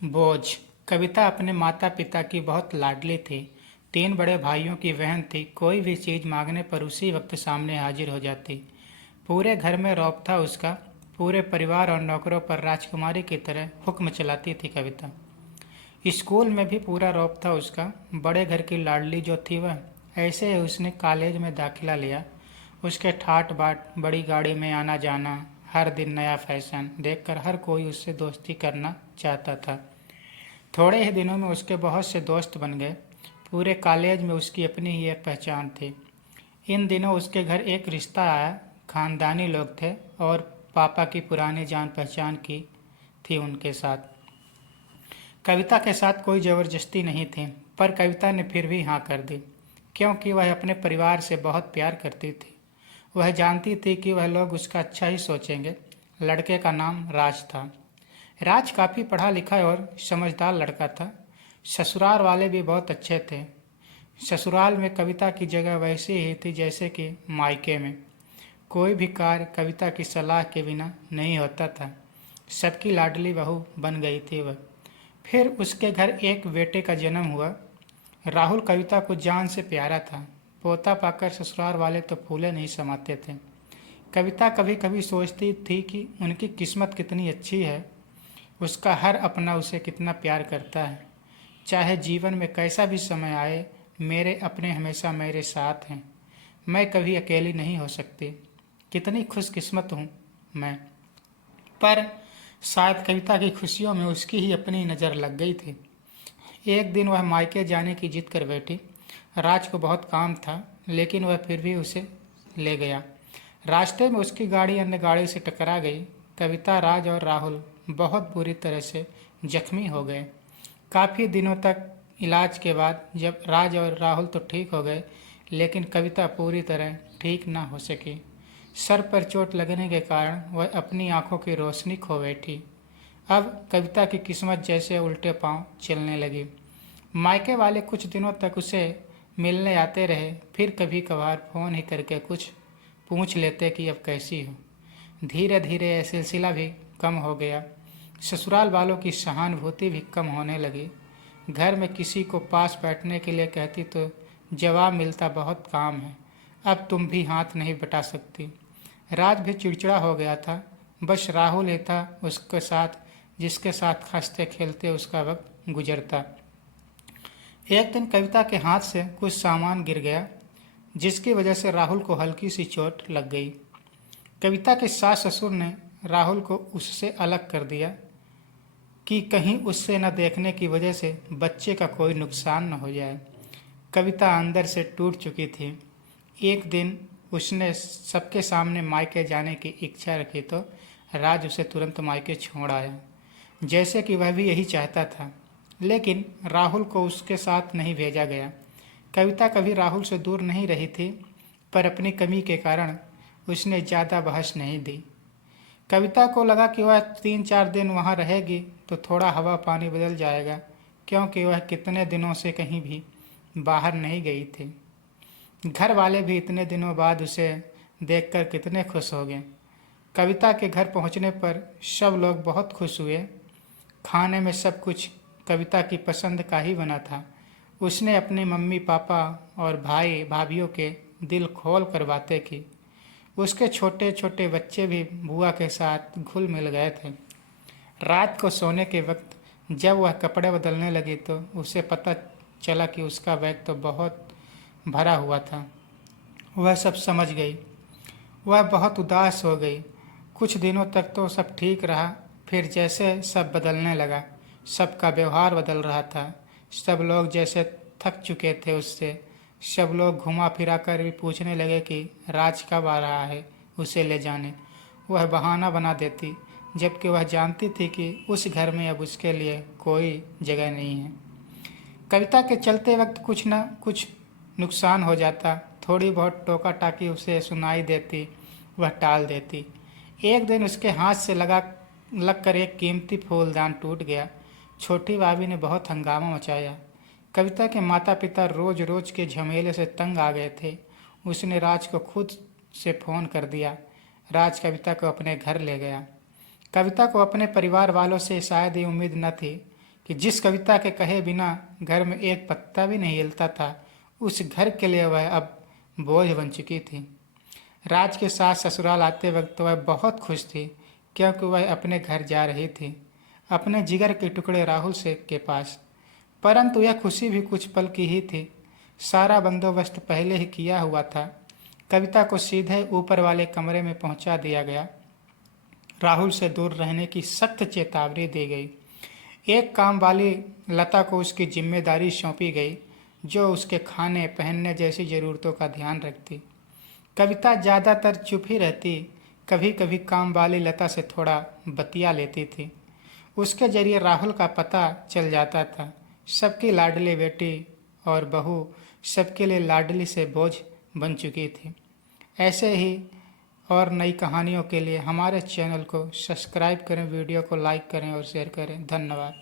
बोझ। कविता अपने माता पिता की बहुत लाडली थी। 3 बड़े भाइयों की बहन थी। कोई भी चीज़ मांगने पर उसी वक्त सामने हाजिर हो जाती। पूरे घर में रौब था उसका। पूरे परिवार और नौकरों पर राजकुमारी की तरह हुक्म चलाती थी कविता। स्कूल में भी पूरा रौब था उसका। बड़े घर की लाडली जो थी वह। ऐसे ही उसने कॉलेज में दाखिला लिया। उसके ठाट बाट, बड़ी गाड़ी में आना जाना, हर दिन नया फैशन देखकर हर कोई उससे दोस्ती करना चाहता था। थोड़े ही दिनों में उसके बहुत से दोस्त बन गए। पूरे कॉलेज में उसकी अपनी ही एक पहचान थी। इन दिनों उसके घर एक रिश्ता आया। खानदानी लोग थे और पापा की पुरानी जान पहचान की थी उनके साथ। कविता के साथ कोई ज़बरदस्ती नहीं थी, पर कविता ने फिर भी हाँ कर दी, क्योंकि वह अपने परिवार से बहुत प्यार करती थी। वह जानती थी कि वह लोग उसका अच्छा ही सोचेंगे। लड़के का नाम राज था। राज काफ़ी पढ़ा लिखा और समझदार लड़का था। ससुराल वाले भी बहुत अच्छे थे। ससुराल में कविता की जगह वैसी ही थी जैसे कि मायके में। कोई भी कार्य कविता की सलाह के बिना नहीं होता था। सबकी लाडली बहू बन गई थी वह। फिर उसके घर एक बेटे का जन्म हुआ। राहुल कविता को जान से प्यारा था। पोता पाकर ससुराल वाले तो फूले नहीं समाते थे। कविता कभी कभी सोचती थी कि उनकी किस्मत कितनी अच्छी है। उसका हर अपना उसे कितना प्यार करता है। चाहे जीवन में कैसा भी समय आए, मेरे अपने हमेशा मेरे साथ हैं। मैं कभी अकेली नहीं हो सकती। कितनी खुशकिस्मत हूँ मैं। पर शायद कविता की खुशियों में उसकी ही अपनी नज़र लग गई थी। एक दिन वह मायके जाने की जिद कर बैठी। राज को बहुत काम था, लेकिन वह फिर भी उसे ले गया। रास्ते में उसकी गाड़ी अन्य गाड़ी से टकरा गई। कविता, राज और राहुल बहुत बुरी तरह से जख्मी हो गए। काफ़ी दिनों तक इलाज के बाद जब राज और राहुल तो ठीक हो गए, लेकिन कविता पूरी तरह ठीक ना हो सकी। सर पर चोट लगने के कारण वह अपनी आंखों की रोशनी खो बैठी। अब कविता की किस्मत जैसे उल्टे पांव चलने लगी। मायके वाले कुछ दिनों तक उसे मिलने आते रहे, फिर कभी कभार फ़ोन ही करके कुछ पूछ लेते कि अब कैसी हो। धीरे धीरे यह सिलसिला भी कम हो गया। ससुराल वालों की सहानुभूति भी कम होने लगी। घर में किसी को पास बैठने के लिए कहती तो जवाब मिलता, बहुत काम है, अब तुम भी हाथ नहीं बटा सकती। राज भी चिड़चिड़ा हो गया था। बस राहुल ही था उसके साथ, जिसके साथ हंसते खेलते उसका वक्त गुजरता। एक दिन कविता के हाथ से कुछ सामान गिर गया, जिसकी वजह से राहुल को हल्की सी चोट लग गई। कविता के सास ससुर ने राहुल को उससे अलग कर दिया कि कहीं उससे न देखने की वजह से बच्चे का कोई नुकसान न हो जाए। कविता अंदर से टूट चुकी थी। एक दिन उसने सबके सामने मायके जाने की इच्छा रखी तो राज उसे तुरंत मायके छोड़ आया, जैसे कि वह भी यही चाहता था। लेकिन राहुल को उसके साथ नहीं भेजा गया। कविता कभी राहुल से दूर नहीं रही थी, पर अपनी कमी के कारण उसने ज़्यादा बहस नहीं दी। कविता को लगा कि वह 3-4 दिन वहाँ रहेगी तो थोड़ा हवा पानी बदल जाएगा, क्योंकि वह कितने दिनों से कहीं भी बाहर नहीं गई थी। घर वाले भी इतने दिनों बाद उसे देखकर कितने खुश हो गए। कविता के घर पहुँचने पर सब लोग बहुत खुश हुए। खाने में सब कुछ कविता की पसंद का ही बना था। उसने अपने मम्मी पापा और भाई भाभीियों के दिल खोल कर बातें की। उसके छोटे छोटे बच्चे भी बुआ के साथ घुल मिल गए थे। रात को सोने के वक्त जब वह कपड़े बदलने लगी तो उसे पता चला कि उसका बैग तो बहुत भरा हुआ था। वह सब समझ गई। वह बहुत उदास हो गई। कुछ दिनों तक तो सब ठीक रहा, फिर जैसे सब बदलने लगा, सबका व्यवहार बदल रहा था। सब लोग जैसे थक चुके थे उससे। सब लोग घुमा फिरा कर भी पूछने लगे कि राज कब आ रहा है उसे ले जाने। वह बहाना बना देती, जबकि वह जानती थी कि उस घर में अब उसके लिए कोई जगह नहीं है। कविता के चलते वक्त कुछ न कुछ नुकसान हो जाता। थोड़ी बहुत टोका टाकी उसे सुनाई देती, वह टाल देती। एक दिन उसके हाथ से लग कर एक कीमती फूलदान टूट गया। छोटी भाभी ने बहुत हंगामा मचाया। कविता के माता पिता रोज रोज के झमेले से तंग आ गए थे। उसने राज को खुद से फ़ोन कर दिया। राज कविता को अपने घर ले गया। कविता को अपने परिवार वालों से शायद ही उम्मीद न थी कि जिस कविता के कहे बिना घर में एक पत्ता भी नहीं हिलता था, उस घर के लिए वह अब बोझ बन चुकी थी। राज के साथ ससुराल आते वक्त वह बहुत खुश थी, क्योंकि वह अपने घर जा रही थी, अपने जिगर के टुकड़े राहुल से के पास। परंतु यह खुशी भी कुछ पल की ही थी। सारा बंदोबस्त पहले ही किया हुआ था। कविता को सीधे ऊपर वाले कमरे में पहुंचा दिया गया। राहुल से दूर रहने की सख्त चेतावनी दी गई। एक काम वाली लता को उसकी जिम्मेदारी सौंपी गई, जो उसके खाने पहनने जैसी ज़रूरतों का ध्यान रखती। कविता ज़्यादातर चुप ही रहती, कभी कभी काम वाली लता से थोड़ा बतिया लेती थी। उसके जरिए राहुल का पता चल जाता था। सबकी लाडली बेटी और बहू सबके लिए लाडली से बोझ बन चुकी थी। ऐसे ही और नई कहानियों के लिए हमारे चैनल को सब्सक्राइब करें, वीडियो को लाइक करें और शेयर करें। धन्यवाद।